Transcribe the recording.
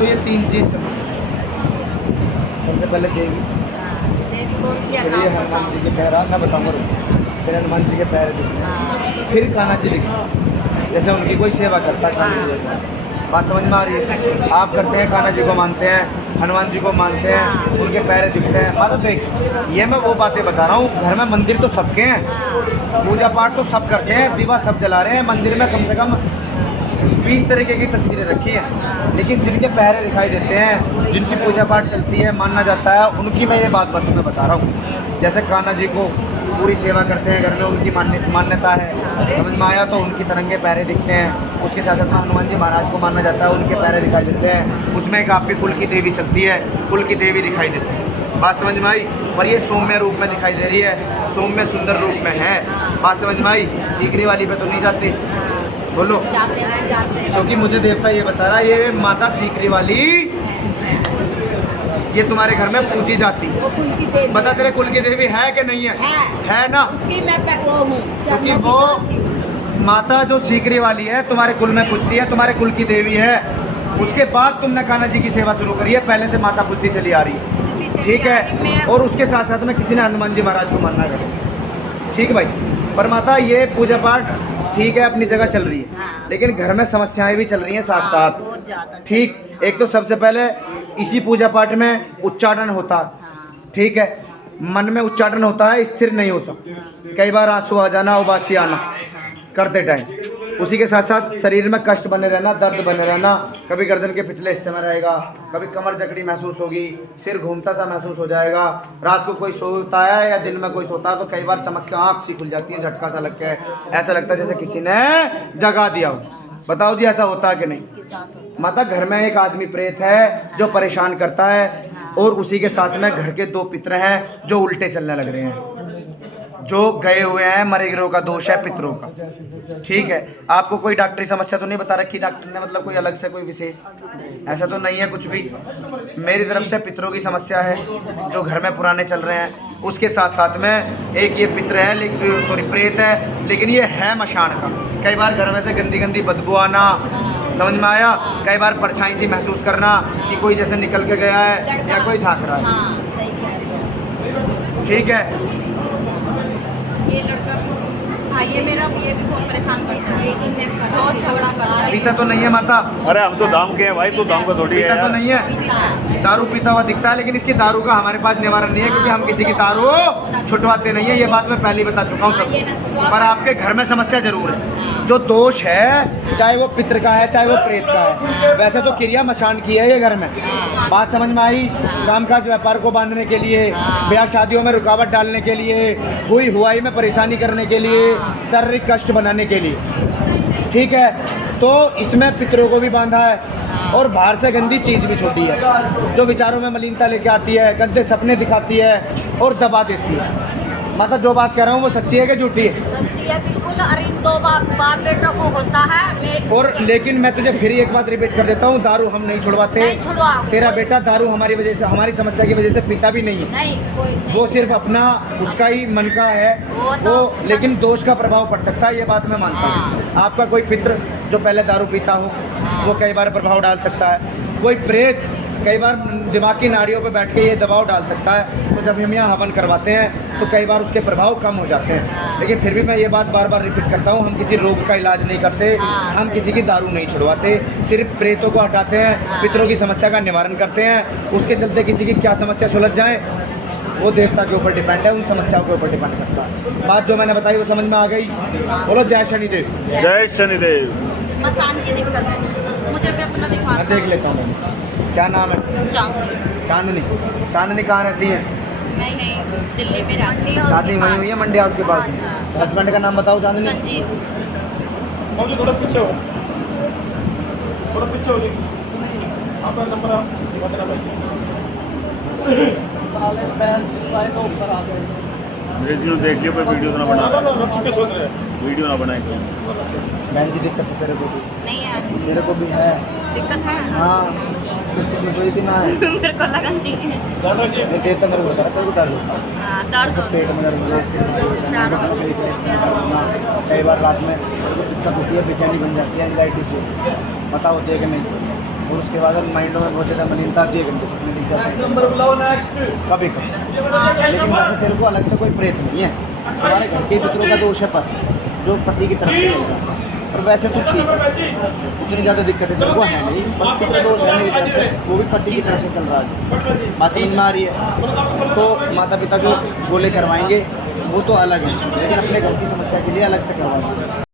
तो ये 3 चीज़ चलती है। सबसे पहले देवी, देवी कौन सी है? फिर ये हनुमान जी के पैर, मैं बताऊँगा, फिर हनुमान जी के पैर दिखे, फिर कान्हा जी दिखे, जैसे उनकी कोई सेवा करता है कान्हा जी। बात समझ में आ रही है? आप करते हैं, कान्हा जी को मानते हैं, हनुमान जी को मानते हैं, उनके पैर दिखते हैं। हाँ तो देख, ये मैं वो बातें बता रहा हूँ, घर में मंदिर तो सबके हैं, पूजा पाठ तो सब करते हैं, दीवा सब जला रहे हैं, मंदिर में कम से कम 20 तरीके की तस्वीरें रखी हैं, लेकिन जिनके पहरे दिखाई देते हैं, जिनकी पूजा पाठ चलती है, माना जाता है, उनकी मैं ये बात मैं बता रहा हूँ। जैसे कान्हा जी को पूरी सेवा करते हैं घर में, उनकी मान्यता है, समझ में आया? तो उनकी तरंगे पैरे दिखते हैं। उसके साथ साथ में हनुमान जी महाराज को माना जाता है, उनके पैरे दिखाई देते हैं। उसमें एक आपकी कुल की देवी चलती है, कुल की देवी दिखाई देती है। बात समझ में आई? और ये सौम्य रूप में दिखाई दे रही है, सौम्य सुंदर रूप में है। बात समझ में आई? सीकरी वाली पे तो नहीं जाते, बोलो, क्योंकि मुझे देवता ये बता रहा है, ये माता सीकरी वाली ये तुम्हारे घर में पूजी जाती है। बता, तेरे कुल की देवी है कि नहीं है? है ना? क्योंकि वो माता जो सीकरी वाली है तुम्हारे कुल में पूजती है, तुम्हारे कुल की देवी है। उसके बाद तुमने कान्हा जी की सेवा शुरू करी है, पहले से माता पूजती चली आ रही है, ठीक है? और उसके साथ साथ में किसी ने हनुमान जी महाराज को मानना है, ठीक है भाई? पर माता ये पूजा पाठ ठीक है, अपनी जगह चल रही है, लेकिन घर में समस्याएं भी चल रही हैं साथ साथ, ठीक? एक तो सबसे पहले इसी पूजा पाठ में उच्चारण होता है, ठीक है? मन में उच्चारण होता है, स्थिर नहीं होता, कई बार आंसू आ जाना, उबासी आना करते टाइम। उसी के साथ साथ शरीर में कष्ट बने रहना, दर्द बने रहना, कभी गर्दन के पिछले हिस्से में रहेगा, कभी कमर जकड़ी महसूस होगी, सिर घूमता सा महसूस हो जाएगा। रात को कोई सोता है या दिन में कोई सोता है तो कई बार चमक के आँख सी खुल जाती है, झटका सा लग के, ऐसा लगता है जैसे किसी ने जगा दिया हो। बताओ जी, ऐसा होता है कि नहीं? माता, घर में एक आदमी प्रेत है जो परेशान करता है, और उसी के साथ में घर के 2 पितर हैं जो उल्टे चलने लग रहे हैं, जो गए हुए हैं, मरे गिरों का दोष है पितरों का, ठीक है? आपको कोई डॉक्टरी समस्या तो नहीं बता रखी डॉक्टर ने, मतलब कोई अलग से कोई विशेष ऐसा तो नहीं है कुछ भी? मेरी तरफ से पितरों की समस्या है जो घर में पुराने चल रहे हैं। उसके साथ साथ में एक ये पितर है, लेकिन सॉरी प्रेत है, लेकिन ये है मशान का। कई बार घर में से गंदी गंदी बदबू आना, समझ में आया? कई बार परछाई सी महसूस करना कि कोई जैसे निकल के गया है या कोई झांक रहा है, ठीक है? ये लड़का भी भाई है मेरा, ये भी बहुत परेशान करता है, बहुत झगड़ा करता है। पीता तो नहीं है माता? अरे हम तो दाम के हैं भाई, तो दाम का थोड़ी है पीता तो यार। नहीं है, दारू पीता हुआ दिखता है, लेकिन इसकी दारू का हमारे पास निवारण नहीं है, क्योंकि हम किसी की दारू छुटवाते नहीं है। ये बात मैं पहले ही बता चुका हूँ सब। पर आपके घर में समस्या जरूर है, जो दोष है, चाहे वो पितर का है चाहे वो प्रेत का है। वैसे तो क्रिया मशान की है ये घर में, बात समझ में आई? कामकाज व्यापार को बांधने के लिए, ब्याह शादियों में रुकावट डालने के लिए, हुई हुआई में परेशानी करने के लिए, शारीरिक कष्ट बनाने के लिए, ठीक है? तो इसमें पितरों को भी बांधा है, और बाहर से गंदी चीज़ भी छोड़ी है, जो विचारों में मलिनता लेके आती है, गंदे सपने दिखाती है और दबा देती है। माता, जो बात कह रहा हूँ वो सच्ची है कि झूठी है? सच्ची है बिल्कुल। अरे 2 बाप बेटों को होता है और लेकिन मैं तुझे फिर एक बात रिपीट कर देता हूँ, दारू हम नहीं छुड़वाते। नहीं छुड़वाओ। तेरा बेटा दारू हमारी वजह से, हमारी समस्या की वजह से पीता भी नहीं है, नहीं, कोई नहीं। वो सिर्फ अपना उसका ही मन का है वो, लेकिन दोष का प्रभाव पड़ सकता है, ये बात मैं मानता हूँ। आपका कोई पितृ जो पहले दारू पीता हो वो कई बार प्रभाव डाल सकता है, कोई प्रेत कई बार दिमाग की नाड़ियों पर बैठ के ये दबाव डाल सकता है। तो जब हम यहाँ हवन करवाते हैं तो कई बार उसके प्रभाव कम हो जाते हैं, लेकिन फिर भी मैं ये बात बार बार रिपीट करता हूँ, हम किसी रोग का इलाज नहीं करते, हम किसी की दारू नहीं छुड़वाते, सिर्फ प्रेतों को हटाते हैं, पितरों की समस्या का निवारण करते हैं। उसके चलते किसी की क्या समस्या सुलझ जाए वो देवता के ऊपर डिपेंड है, उन समस्याओं के ऊपर डिपेंड करता है। बात जो मैंने बताई वो समझ में आ गई? बोलो जय शनिदेव। जय शनिदेव। मसान की दिक्कत है, मुझे भी अपना दिखा। मैं देख लेता हूँ। क्या नाम है? चांदनी। चांदनी कहाँ रहती है? नहीं, दिल्ली में रहती है। शादी वहीं हुई है मंडी हाउस के पास? हस्बैंड का नाम बताओ चांदनी। संजीव। थोड़ा पीछे हो, थोड़ा पीछे हो जी। आपका नंबर बताना भाई। वीडियो देख लियो, पर वीडियो ना बना, क्या सोच रहे हैं? वीडियो ना बनाए। बहन जी दिक्कत है तेरे को भी? नहीं है, तेरे को भी है? दिक्कत है। हाँ, सोई थी ना है? मेरे को लगा नहीं है। दादा जी नहीं देर तक मेरे को बता रहा था, दर्द दर्द पेट में दर्द होता है, सिर में दर्द होता है, कई बार रात में मेरे को दिक्कत होती है, बेचैनी बन जाती है एंजाइटी से। पता होती है कि नहीं? और उसके बाद माइंडों में बहुत ज़्यादा मलिनता आती है, गंदे सपने दिख जाते हैं कभी कभी। लेकिन वैसे तेरे को अलग से कोई प्रेत नहीं है, तुम्हारे घर के पितरों का दोष है बस, जो पति की तरफ से चल रहा है। और वैसे तो ठीक है, उतनी ज़्यादा दिक्कत है तेरे को है नहीं, बस पितृ दोष है मेरी तरफ से, वो भी पति की तरफ से चल रहा है। बात समझ में आ रही है? तो माता पिता जो गोले करवाएंगे वो तो अलग है, लेकिन अपने घर की समस्या के लिए अलग से करवाएंगे।